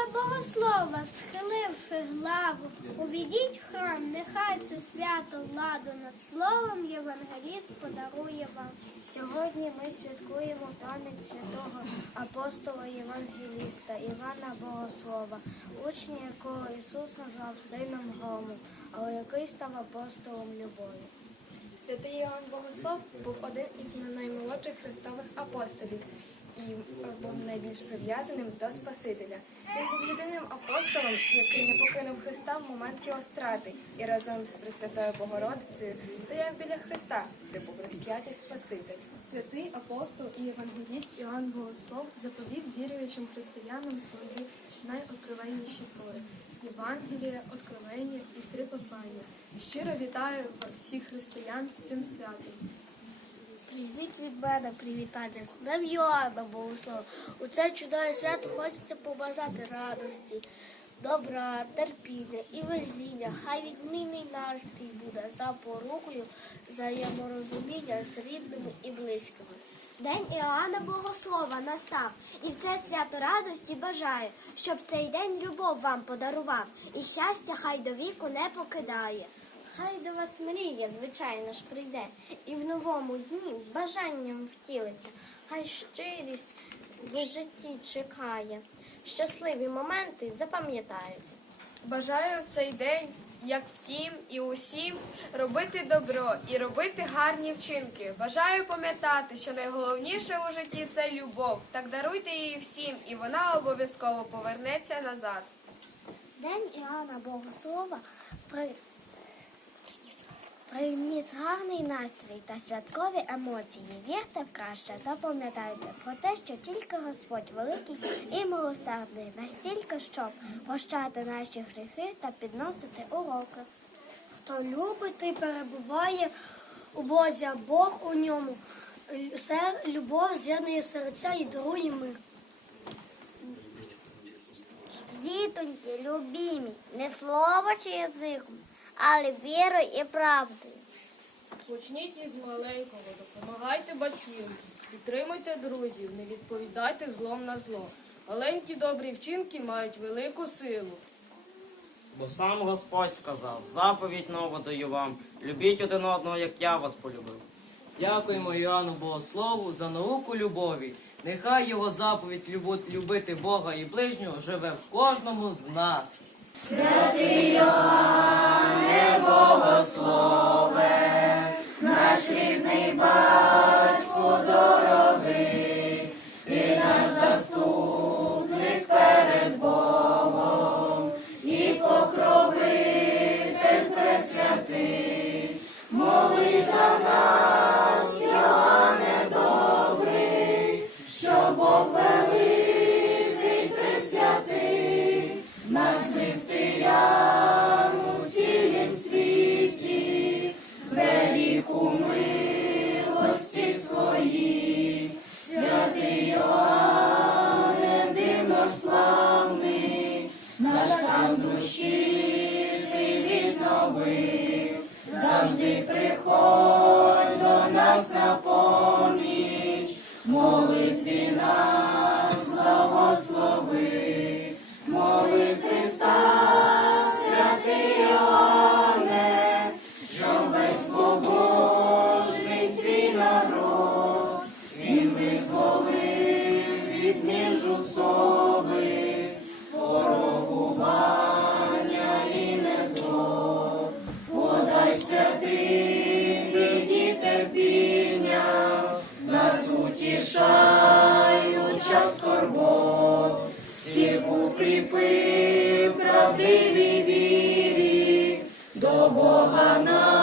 Іоанна Богослова, схиливши главу, увійдіть в храм, нехай це свято владу над словом Євангеліст подарує вам. Сьогодні ми святкуємо пам'ять святого апостола Євангеліста Івана Богослова, учня якого Ісус назвав сином грому, але який став апостолом любові. Святий Іоанн Богослов був один із наймолодших христових апостолів і був найбільш прив'язаним до Спасителя. Він був єдиним апостолом, який не покинув Христа в момент його страти і разом з Пресвятою Богородицею стояв біля Христа, де був розп'ятий Спаситель. Святий апостол і євангеліст Іоанн Богослов заповів віруючим християнам свої найоткровенніші твори Євангеліє, Откровення і три послання. Щиро вітаю вас всіх християн з цим святом. Прийдіть від мене привітання з Днем Йоанна Богослова. У це чудове свято хочеться побажати радості, добра, терпіння і везіння. Хай відмінний настрій буде за порукою, взаєморозуміння з рідними і близькими. День Іоанна Богослова настав, і в це свято радості бажаю, щоб цей день любов вам подарував, і щастя хай до віку не покидає. Хай до вас мрія, звичайно ж, прийде, і в новому дні бажанням втілиться. Хай щирість в житті чекає. Щасливі моменти запам'ятаються. Бажаю в цей день, як втім і усім, робити добро і робити гарні вчинки. Бажаю пам'ятати, що найголовніше у житті це любов. Так даруйте її всім, і вона обов'язково повернеться назад. День Іоанна Богослова при... приніс гарний настрій та святкові емоції. Вірте в краще та пам'ятайте про те, що тільки Господь великий і милосердний, настільки, щоб прощати наші гріхи та підносити уроки. Хто любить, той перебуває у Бозі, а Бог у ньому. Сер, любов з'єднує серця і дарує мир. Дітоньки, любімі, не слово чи язиком, але вірою і правдою. Почніть із маленького, допомагайте батькам, підтримуйте друзів, не відповідайте злом на зло. Маленькі добрі вчинки мають велику силу. Бо сам Господь сказав, заповідь нову даю вам, любіть один одного, як я вас полюбив. Дякуємо Іоанну Богослову за науку любові. Нехай його заповідь любити Бога і ближнього живе в кожному з нас. Святий Йоанне Богослове, наш рідний батько, hast Укріпи в правдивій вірі, до Бога нас.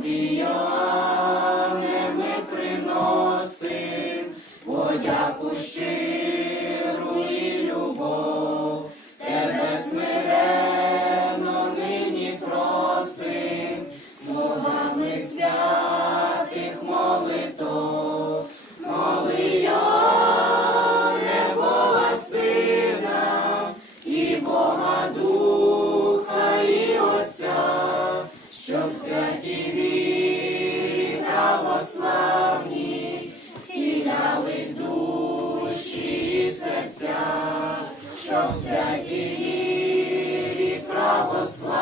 Dios. православні, сіяли душі і серця, щоб святі вірі православні.